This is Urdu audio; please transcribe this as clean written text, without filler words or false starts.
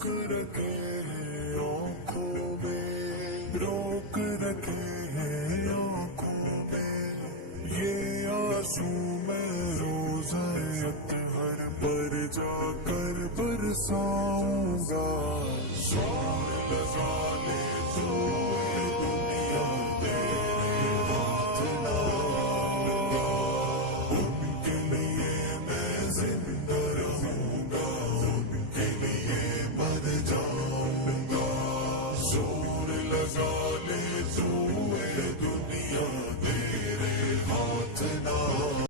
روک رکھے ہیں آنکھوں میں، روک رکھے ہیں آنکھوں میں، یہ آنسو میں روزہ اطہر پر جا کر برساؤں گا۔ زور لگا لے تو اے دنیا تیرے ہاتھ نہ آؤں گا، ان کے لیے میں زندہ رہوں گا، ان کے لیے مر جاؤں گا۔ زور لگا لے تو اے دنیا تیرے ہاتھ